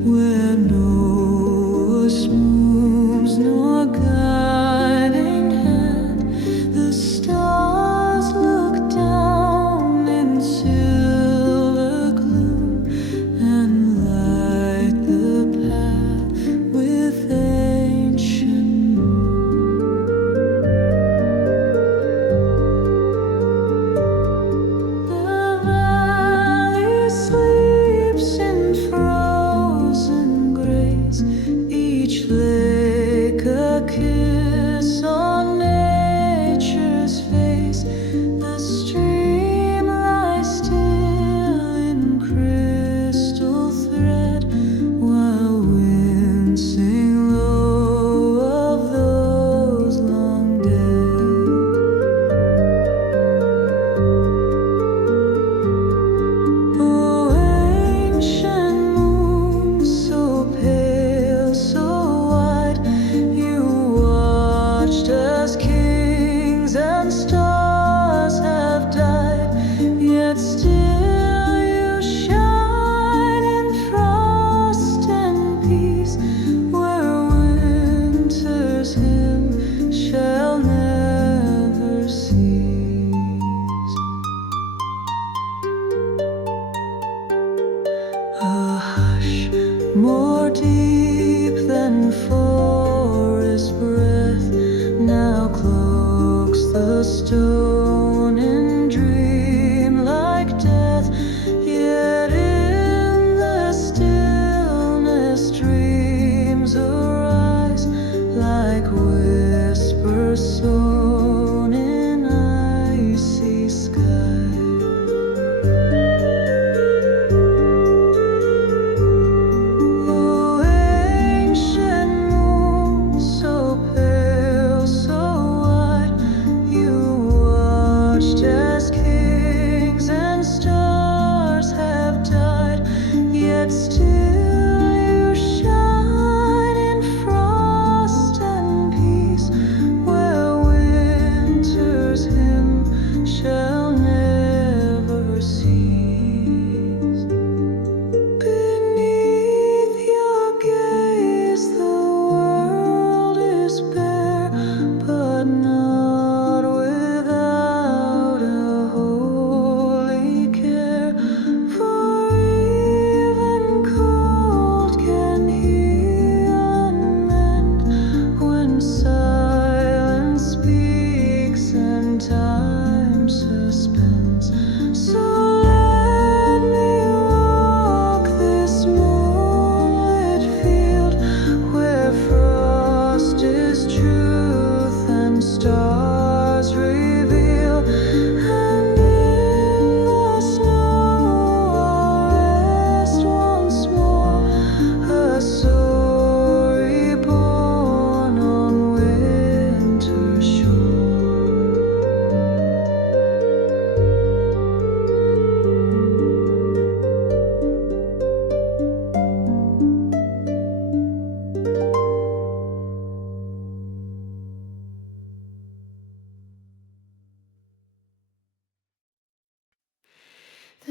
where no us moves nor guiding hand. The stars look down in silver gloom and light the path with ancient moon. The valley sleeps in frozen grace, each lake a kiss on nature's face. The stream lies still in crystal thread, while winds sing low of those long dead. Oh, ancient moon, so pale, so white, you watched as kings and stars have died, yet still you shine in frost and peace, where winter's hymn shall never cease. A hush more deep than forest breath now cloaks the stone in dream-like death. Yet in the stillness dreams arise like whispers sown in icy sky. Oh, ancient moon, so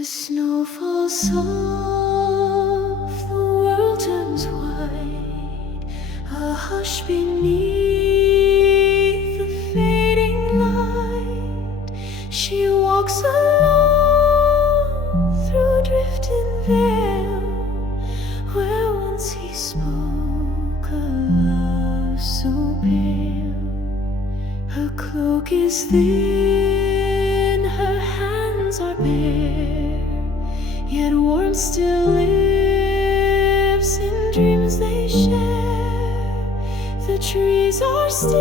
The snow falls soft, the world turns white, a hush beneath the fading light. She walks alone through drifting vale, where once he spoke a love so pale. Her cloak is thin, her hands are bare, yet warmth still lives in dreams they share. The trees are still,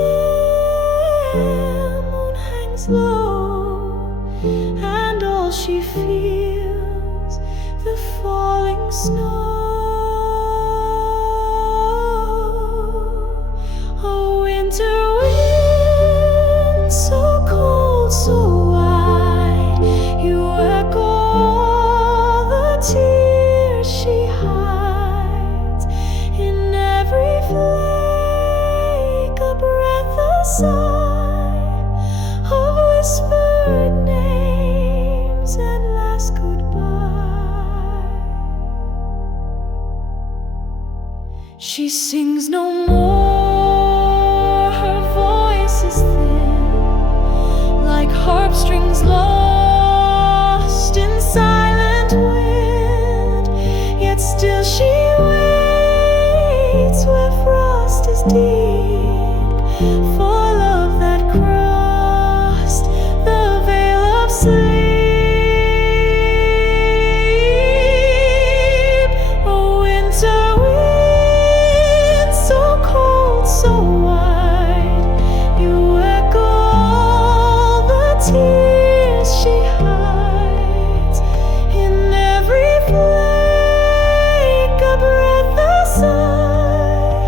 moon hangs low, and all she feels, the falling snow. A winter wind, so cold, so wide, you echo all the tears she hides. In every flake, a breath, a sigh of whispered names and last goodbye. She sings no more, her voice is thin, like harp strings lost in silent wind. Yet still she waits where frost is deep, for love that crossed the veil of sleep. A winter wind, so cold, so wide, you echo all the tears she hides. In every flake, a breath, a sigh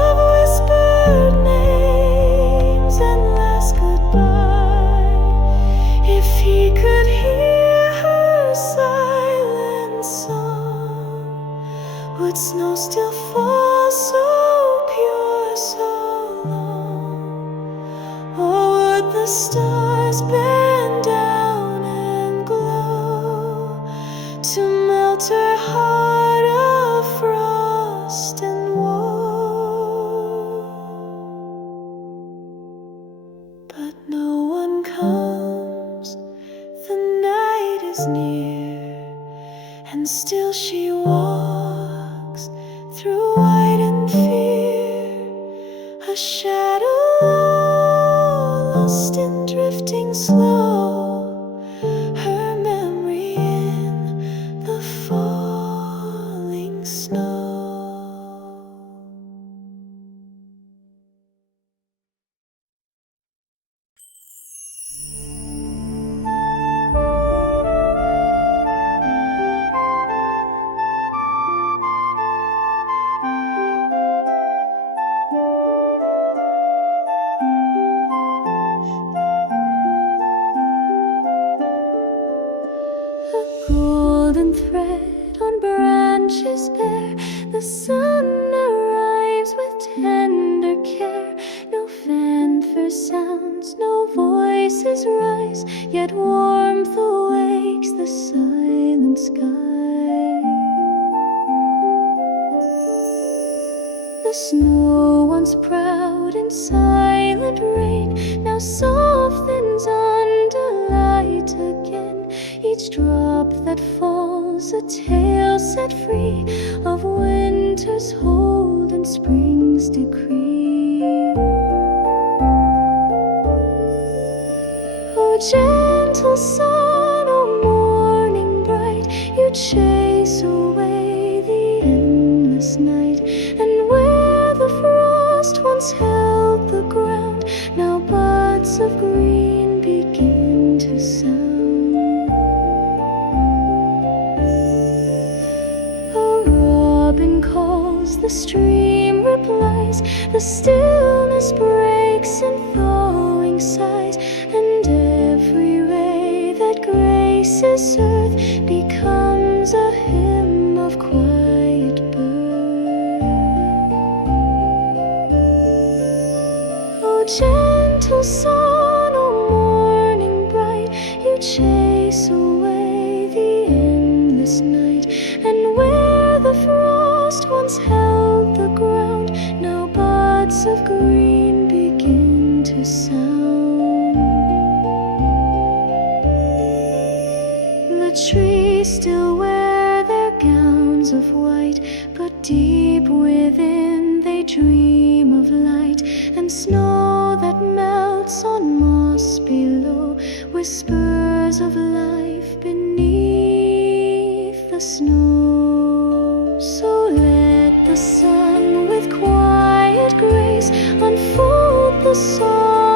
of whispered names and last goodbye. If he could hear her silent song, would snow still fall so pure, so long? Or would the stars bend down and glow to melt her heart of frost and woe? But no one comes, the night is near, and still she walks through white and fear, a shadow lost in drifting slow, her memory in the falling snow. A golden thread on branches bare, the sun arrives with tender care. No fanfare sounds, no voices rise, yet warmth awakes the silent sky. The snow, once proud in silent rain, now softens under light again. Each drop that falls, a tale set free of winter's hold and spring's decree. O gentle sun, O morning bright, you chase away the endless night. And where the frost once held the ground, now buds of green begin to sound. A robin calls, the stream replies, the stillness breaks in thawing sighs, and every ray that graces earth becomes a hymn of quiet birth. O gentle sun, O morning bright, you chase away the waves of green begin to sound. The trees still wear their gowns of white, but deep within they dream of light and snow that melts on moss below, whispers of life beneath the snow. So let the sun with quiet grace unfold the song